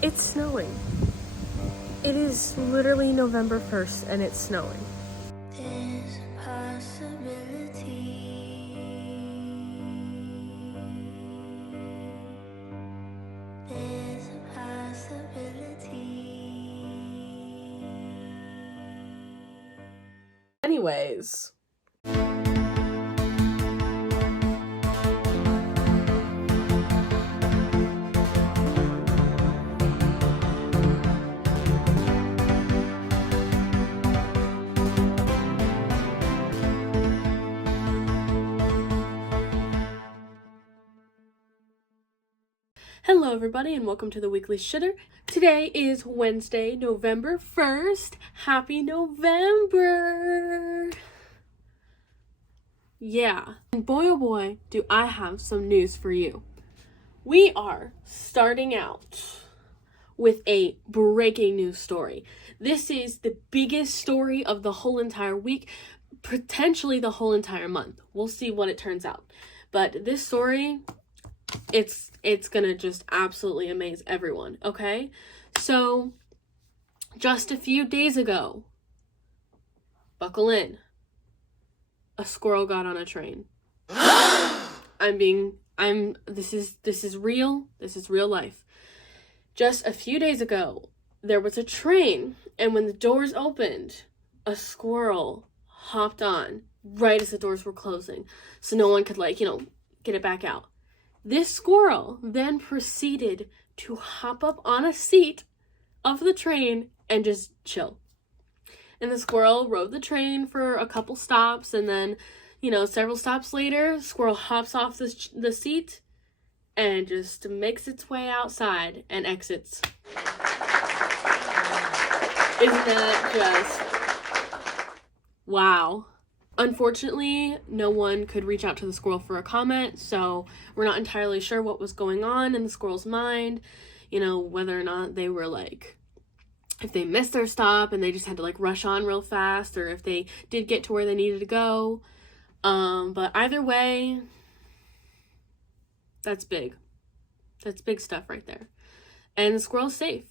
It's snowing. It is literally November 1st and it's snowing. There's a possibility. There's a possibility. Anyways. Hello everybody and welcome to the Weekly Shitter. Today is Wednesday, November 1st. Happy November! Yeah. And boy oh boy, do I have some news for you. We are starting out with a breaking news story. This is the biggest story of the whole entire week, potentially the whole entire month. We'll see what it turns out. But this story, it's gonna just absolutely amaze everyone, okay? So, just a few days ago, buckle in, a squirrel got on a train. This is real life. Just a few days ago, there was a train, and when the doors opened, a squirrel hopped on right as the doors were closing, so no one could get it back out. This squirrel then proceeded to hop up on a seat of the train and just chill. And the squirrel rode the train for a couple stops, and then, several stops later, squirrel hops off the seat and just makes its way outside and exits. Isn't that just wow? Unfortunately, no one could reach out to the squirrel for a comment, so we're not entirely sure what was going on in the squirrel's mind, whether or not they were if they missed their stop and they just had to rush on real fast, or if they did get to where they needed to go. But either way, that's big. That's big stuff right there. And the squirrel's safe,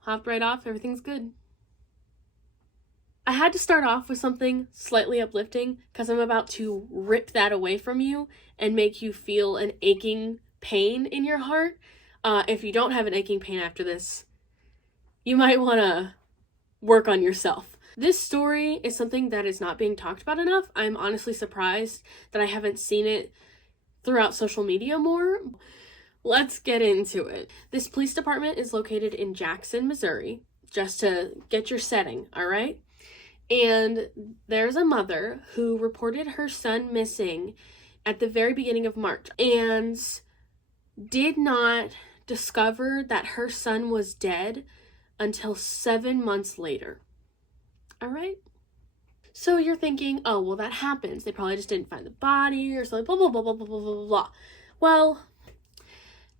hopped right off, everything's good. I had to start off with something slightly uplifting because I'm about to rip that away from you and make you feel an aching pain in your heart. If you don't have an aching pain after this, you might want to work on yourself. This story is something that is not being talked about enough. I'm honestly surprised that I haven't seen it throughout social media more. Let's get into it. This police department is located in Jackson, Missouri, just to get your setting, all right? And there's a mother who reported her son missing at the very beginning of March and did not discover that her son was dead until 7 months later. All right? So you're thinking, oh, well, that happens. They probably just didn't find the body or something, blah, blah, blah, blah, blah, blah, blah, blah. Well,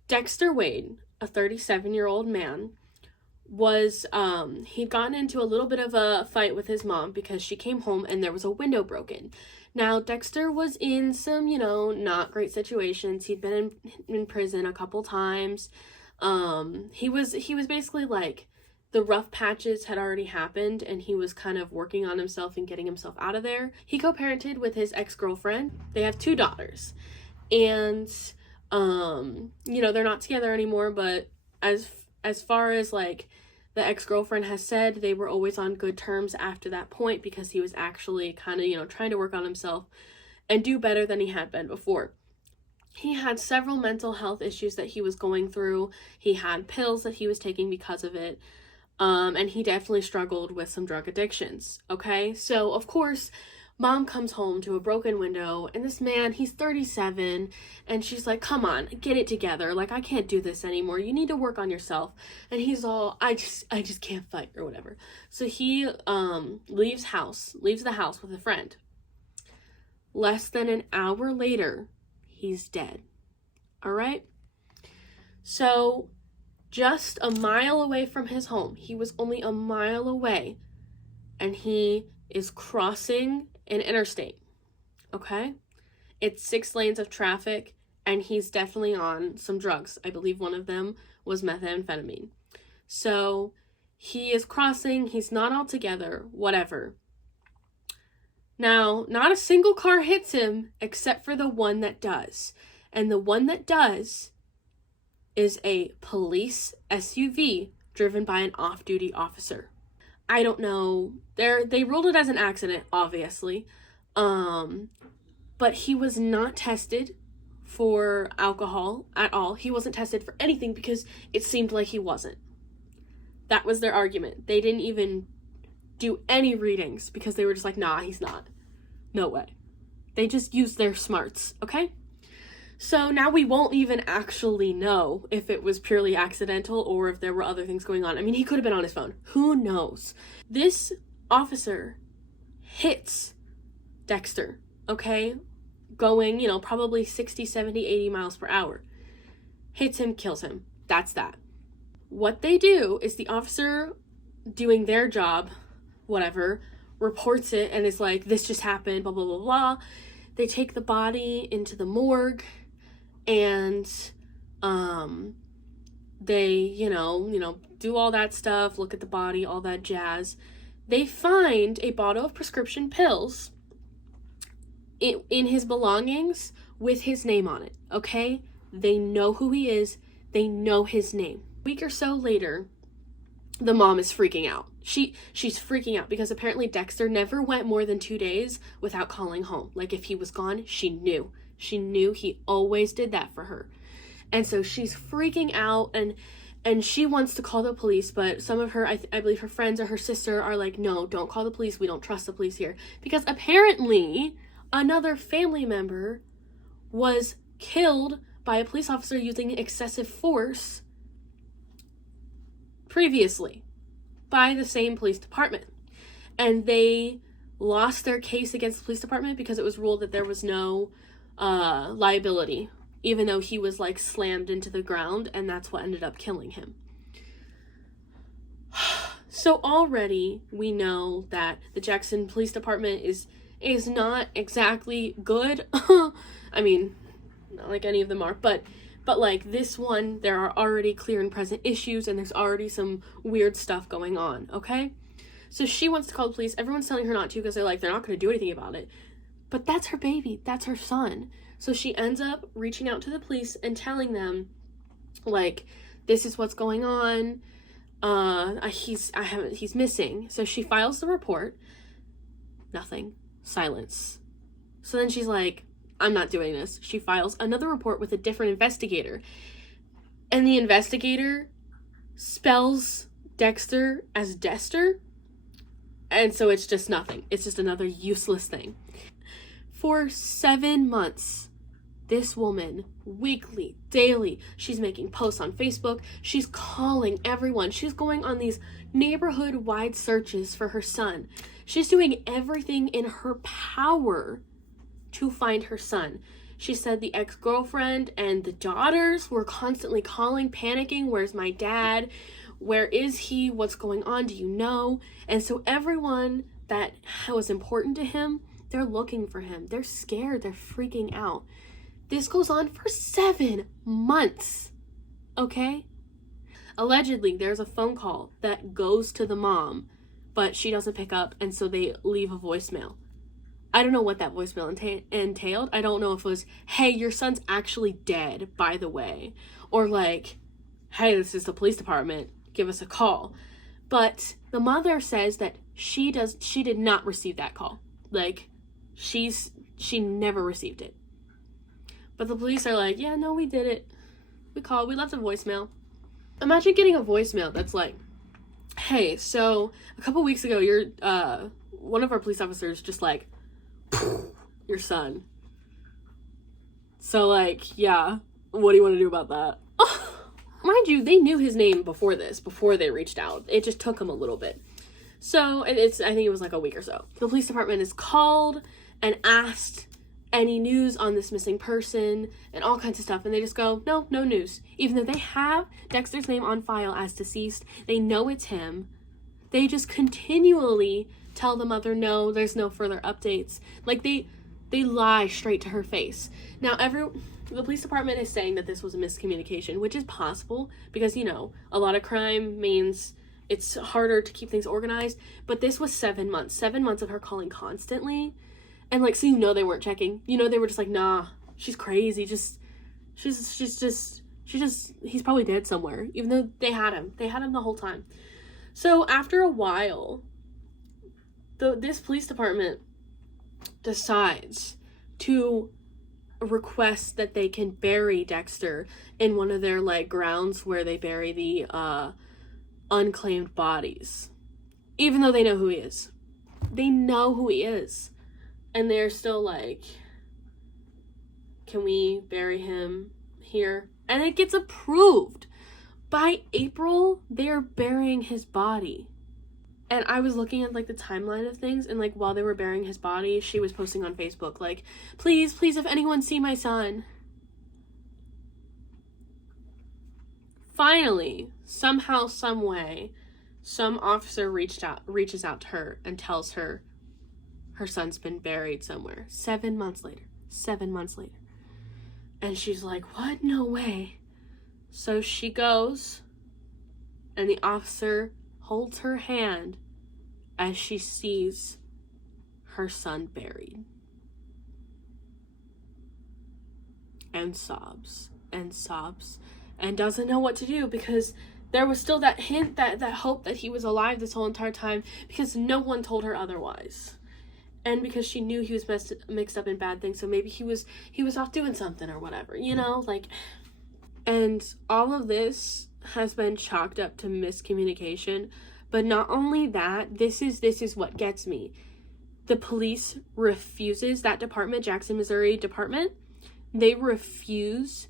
Dexter Wade, a 37-year-old man, he'd gotten into a little bit of a fight with his mom because she came home and there was a window broken. Now, Dexter was in some, not great situations. He'd been in prison a couple times. He was basically the rough patches had already happened and he was kind of working on himself and getting himself out of there. He co-parented with his ex-girlfriend. They have 2 daughters. And, they're not together anymore, but as far as the ex-girlfriend has said, they were always on good terms after that point because he was actually kind of, trying to work on himself and do better than he had been before. He had several mental health issues that he was going through. He had pills that he was taking because of it. And he definitely struggled with some drug addictions. Okay, so of course, mom comes home to a broken window, and this man, he's 37, and she's like, come on, get it together. I can't do this anymore. You need to work on yourself. And he's all, I just can't fight or whatever. So he leaves the house with a friend. Less than an hour later, he's dead. All right? So just a mile away from his home, he was only a mile away, and he is crossing an interstate, okay? It's 6 lanes of traffic, and he's definitely on some drugs. I believe one of them was methamphetamine. So he is crossing, he's not all together, whatever. Now, not a single car hits him except for the one that does. And the one that does is a police SUV driven by an off-duty officer. I don't know. They ruled it as an accident, obviously. But he was not tested for alcohol at all. He wasn't tested for anything because it seemed like he wasn't. That was their argument. They didn't even do any readings because they were just like, nah, he's not. No way. They just used their smarts, okay? So now we won't even actually know if it was purely accidental or if there were other things going on. I mean, he could have been on his phone. Who knows? This officer hits Dexter, okay? Going, probably 60, 70, 80 miles per hour. Hits him, kills him. That's that. What they do is the officer doing their job, whatever, reports it and is like, this just happened, blah, blah, blah, blah. They take the body into the morgue and they, do all that stuff, look at the body, all that jazz. They find a bottle of prescription pills in his belongings with his name on it, okay? They know who he is. They know his name. A week or so later, the mom is freaking out. She's freaking out because apparently Dexter never went more than 2 days without calling home. Like, if he was gone, she knew. She knew he always did that for her. And so she's freaking out and she wants to call the police, but some of her, I believe her friends or her sister are like, no, don't call the police. We don't trust the police here. Because apparently another family member was killed by a police officer using excessive force previously by the same police department. And they lost their case against the police department because it was ruled that there was no liability, even though he was like slammed into the ground, and that's what ended up killing him. So already we know that the Jackson Police Department is not exactly good. I mean, not like any of them are, but like this one, there are already clear and present issues and there's already some weird stuff going on, okay? So she wants to call the police. Everyone's telling her not to because they're not going to do anything about it. But that's her baby. That's her son. So she ends up reaching out to the police and telling them, like, this is what's going on. He's missing. So she files the report. Nothing. Silence. So then she's like, I'm not doing this. She files another report with a different investigator. And the investigator spells Dexter as Dester. And so it's just nothing. It's just another useless thing. For 7 months, this woman, weekly, daily, she's making posts on Facebook. She's calling everyone. She's going on these neighborhood-wide searches for her son. She's doing everything in her power to find her son. She said the ex-girlfriend and the daughters were constantly calling, panicking. Where's my dad? Where is he? What's going on? Do you know? And so everyone that was important to him, they're looking for him. They're scared. They're freaking out. This goes on for 7 months. Okay? Allegedly, there's a phone call that goes to the mom, but she doesn't pick up, and so they leave a voicemail. I don't know what that voicemail entailed. I don't know if it was, hey, your son's actually dead, by the way. Or like, hey, this is the police department. Give us a call. But the mother says that she did not receive that call. Like, she never received it. But the police are like, yeah, no, we did it. We called, we left a voicemail. Imagine getting a voicemail that's like, hey, so a couple weeks ago, one of our police officers just like, your son. So like, yeah, what do you want to do about that? Mind you, they knew his name before they reached out. It just took them a little bit. So I think it was like a week or so. The police department is called and asked any news on this missing person and all kinds of stuff. And they just go, no news. Even though they have Dexter's name on file as deceased, they know it's him. They just continually tell the mother, no, there's no further updates. Like, they lie straight to her face. Now, the police department is saying that this was a miscommunication, which is possible because, you know, a lot of crime means it's harder to keep things organized. But this was 7 months. 7 months of her calling constantly. And, like, so you know they weren't checking. You know they were just like, nah, she's crazy. He's probably dead somewhere. Even though they had him. They had him the whole time. So after a while, this police department decides to request that they can bury Dexter in one of their, like, grounds where they bury the unclaimed bodies. Even though they know who he is. They know who he is. And they're still like, can we bury him here? And it gets approved. By April, they're burying his body. And I was looking at, like, the timeline of things, and, like, while they were burying his body, she was posting on Facebook, like, please, if anyone see my son. Finally, somehow, some way, some officer reaches out to her and tells her her son's been buried somewhere. 7 months later. 7 months later. And she's like, what? No way. So she goes, and the officer holds her hand as she sees her son buried. And sobs and sobs and doesn't know what to do because there was still that hint, that hope that he was alive this whole entire time because no one told her otherwise. And because she knew he was mixed up in bad things, so maybe he was off doing something or whatever, you know, like. And all of this has been chalked up to miscommunication. But not only that, this is what gets me. The police refuses, that department, Jackson, Missouri department, they refuse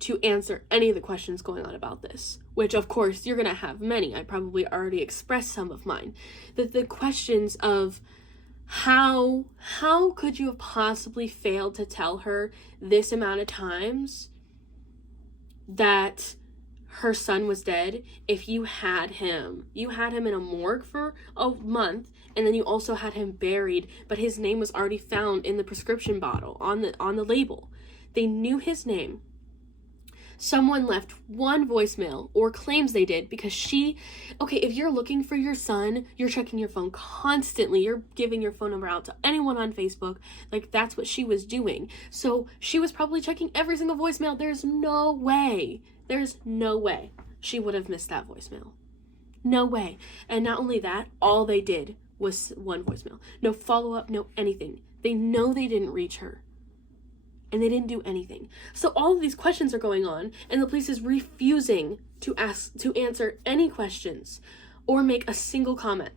to answer any of the questions going on about this. Which, of course, you're going to have many. I probably already expressed some of mine. The questions of how could you have possibly failed to tell her this amount of times that her son was dead if you had him in a morgue for a month, and then you also had him buried, but his name was already found in the prescription bottle on the label. They knew his name. Someone left one voicemail, or claims they did, because if you're looking for your son, you're checking your phone constantly. You're giving your phone number out to anyone on Facebook. Like, that's what she was doing. So she was probably checking every single voicemail. There's no way she would have missed that voicemail. No way. And not only that, all they did was one voicemail. No follow-up, no anything. They know they didn't reach her. And they didn't do anything. So all of these questions are going on, and the police is refusing to answer any questions or make a single comment.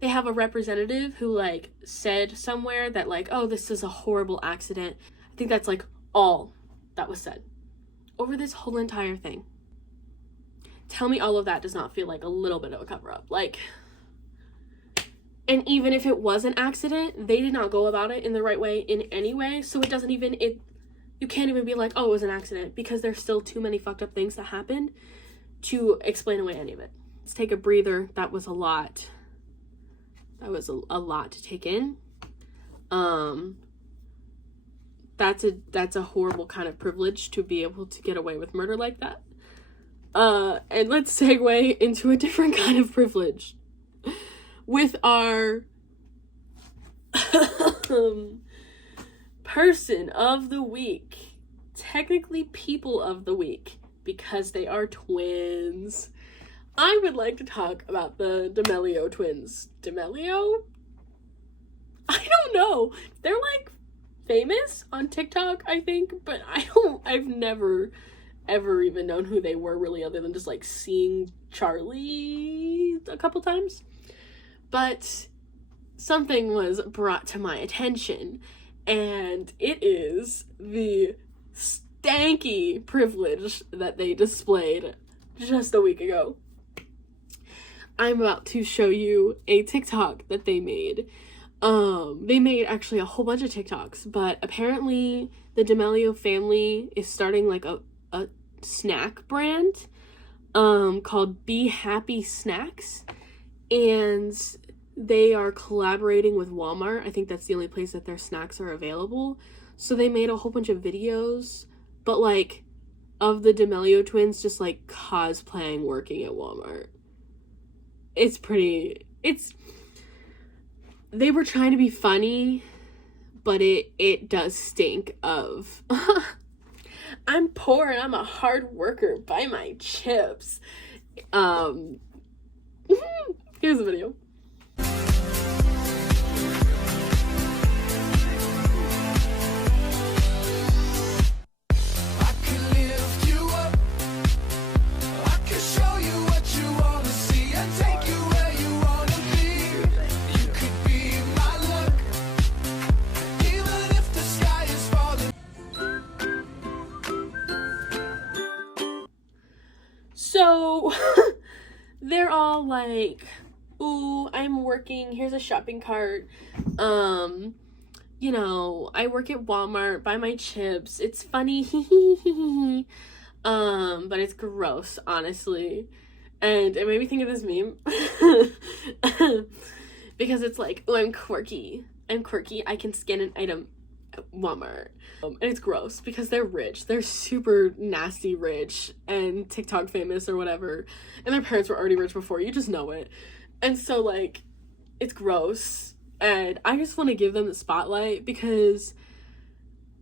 They have a representative who, like, said somewhere that, like, oh, this is a horrible accident. I think that's, like, all that was said over this whole entire thing. Tell me all of that does not feel like a little bit of a cover-up. Like, and even if it was an accident, they did not go about it in the right way in any way. So it doesn't even, you can't even be like, oh, it was an accident, because there's still too many fucked up things that happened to explain away any of it. Let's take a breather. That was a lot. That was a lot to take in. That's a horrible kind of privilege to be able to get away with murder like that. And let's segue into a different kind of privilege. With our person of the week, technically people of the week, because they are twins. I would like to talk about the D'Amelio twins. D'Amelio? I don't know. They're, like, famous on TikTok, I think, but I've never ever even known who they were really, other than just, like, seeing Charlie a couple times. But something was brought to my attention, and it is the stanky privilege that they displayed just a week ago. I'm about to show you a TikTok that they made. They made actually a whole bunch of TikToks, but apparently the D'Amelio family is starting, like, a snack brand called Be Happy Snacks, and they are collaborating with Walmart. I think that's the only place that their snacks are available. So they made a whole bunch of videos, but like of the D'Amelio twins just like cosplaying working at Walmart. They were trying to be funny, but it does stink of I'm poor and I'm a hard worker, buy my chips. Here's the video. So they're all like, ooh, I'm working, here's a shopping cart, you know, I work at Walmart, buy my chips, it's funny, but it's gross, honestly. And it made me think of this meme because it's like, oh, I'm quirky, I can scan an item at Walmart. And it's gross because they're rich. They're super nasty rich and TikTok famous or whatever. And their parents were already rich before. You just know it. And so, like, it's gross. And I just want to give them the spotlight because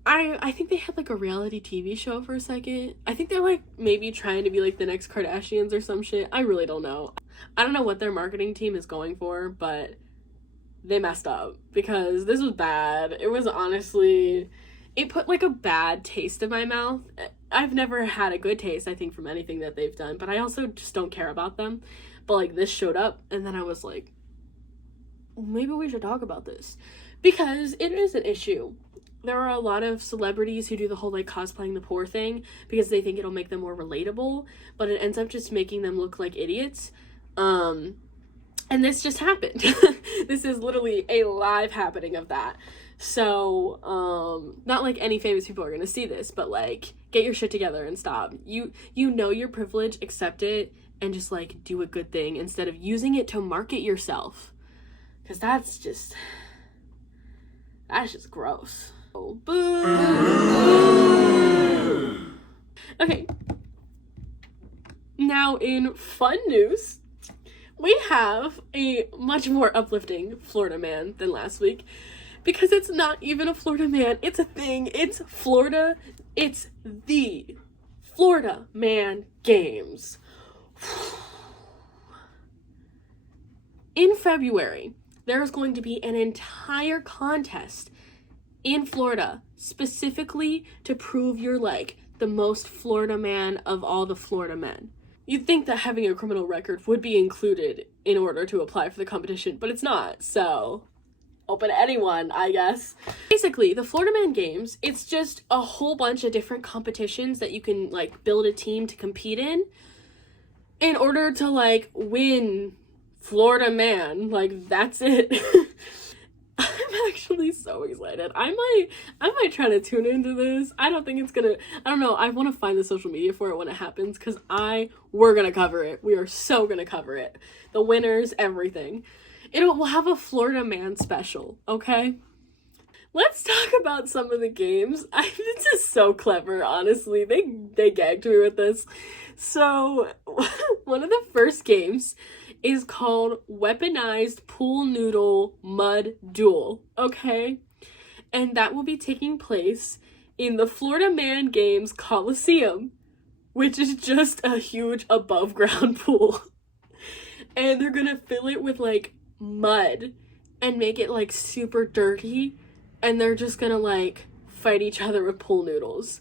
I think they had, like, a reality TV show for a second. I think they're, like, maybe trying to be, like, the next Kardashians or some shit. I really don't know. I don't know what their marketing team is going for, but they messed up because this was bad. It was honestly... It put, like, a bad taste in my mouth. I've never had a good taste, I think, from anything that they've done, but I also just don't care about them. But, like, this showed up, and then I was like, maybe we should talk about this. Because it is an issue. There are a lot of celebrities who do the whole, like, cosplaying the poor thing because they think it'll make them more relatable, but it ends up just making them look like idiots. And this just happened. This is literally a live happening of that. So, not like any famous people are gonna see this, but like, get your shit together and stop. You know your privilege, accept it, and just like, do a good thing instead of using it to market yourself. Cause that's just gross. Oh, boo! Okay. Now in fun news, we have a much more uplifting Florida man than last week. Because it's not even a Florida man, it's a thing, it's Florida, it's the Florida Man Games. In February, there's going to be an entire contest in Florida, specifically to prove you're like the most Florida man of all the Florida men. You'd think that having a criminal record would be included in order to apply for the competition, but it's not, so... open to anyone, I guess. Basically, the Florida Man Games, it's just a whole bunch of different competitions that you can, like, build a team to compete in order to, like, win Florida Man. Like, that's it. I'm actually so excited. I might try to tune into this. I don't think it's gonna, I don't know, I want to find the social media for it when it happens, because we're gonna cover it. We are so gonna cover it. The winners, everything. We'll have a Florida Man special, okay? Let's talk about some of the games. This is so clever, honestly. They gagged me with this. So, one of the first games is called Weaponized Pool Noodle Mud Duel, okay? And that will be taking place in the Florida Man Games Coliseum, which is just a huge above-ground pool. And they're gonna fill it with, like, mud and make it like super dirty, and they're just gonna like fight each other with pool noodles.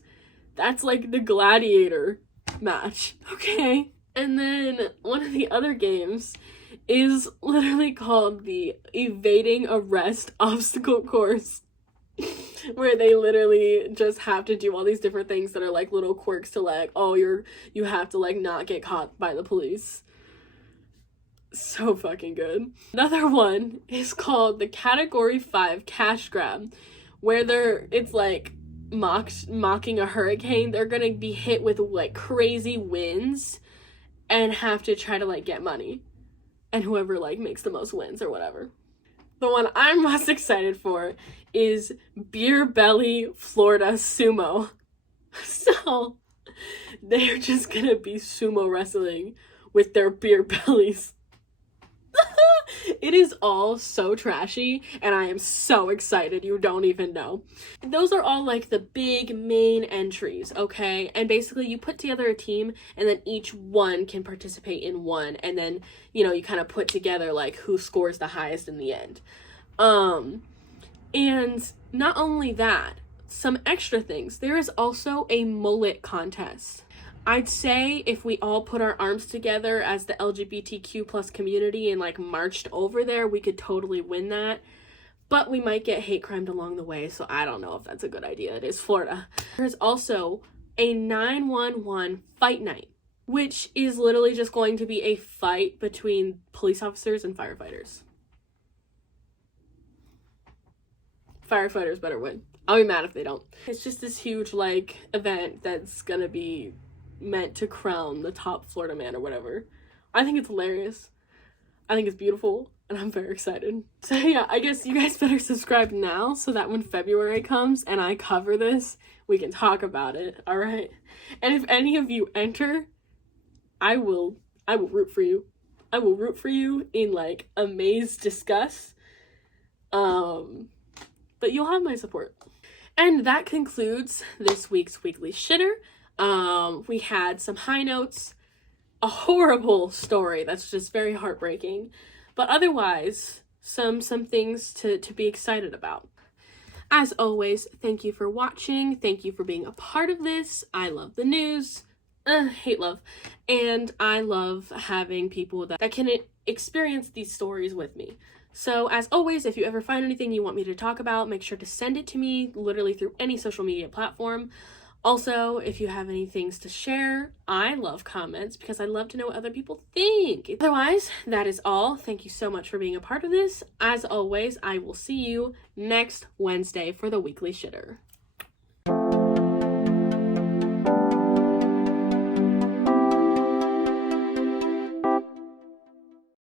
That's like the gladiator match, okay? And then one of the other games is literally called the Evading Arrest Obstacle Course, where they literally just have to do all these different things that are like little quirks to like, oh, you have to like not get caught by the police. So fucking good. Another one is called the Category 5 Cash Grab, where it's like mocking a hurricane. They're gonna be hit with like crazy winds and have to try to like get money. And whoever like makes the most wins or whatever. the one I'm most excited for is Beer Belly Florida Sumo. So they're just gonna be sumo wrestling with their beer bellies. It is all so trashy, and I am so excited, you don't even know. Those are all like the big main entries, okay? And basically you put together a team, and then each one can participate in one, and then, you know, you kind of put together like who scores the highest in the end. And not only that, some extra things. There is also a mullet contest. I'd say if we all put our arms together as the LGBTQ plus community and like marched over there, we could totally win that. But we might get hate crimed along the way, so I don't know if that's a good idea. It is Florida. There's also a 911 fight night, which is literally just going to be a fight between police officers and firefighters. Firefighters better win. I'll be mad if they don't. It's just this huge like event that's gonna be meant to crown the top Florida man or whatever. I think it's hilarious. I think it's beautiful, and I'm very excited. So yeah, I guess you guys better subscribe now so that when February comes and I cover this, we can talk about it, all right? And if any of you enter, I will root for you. I will root for you in like amaze disgust. But you'll have my support. And that concludes this week's Weekly Shitter. We had some high notes, a horrible story that's just very heartbreaking, but otherwise some things to be excited about. As always, thank you for watching. Thank you for being a part of this. I love the news. Hate love. And I love having people that can experience these stories with me. So as always, if you ever find anything you want me to talk about, make sure to send it to me literally through any social media platform. Also, if you have any things to share, I love comments because I love to know what other people think. Otherwise, that is all. Thank you so much for being a part of this. As always, I will see you next Wednesday for the Weekly Shitter.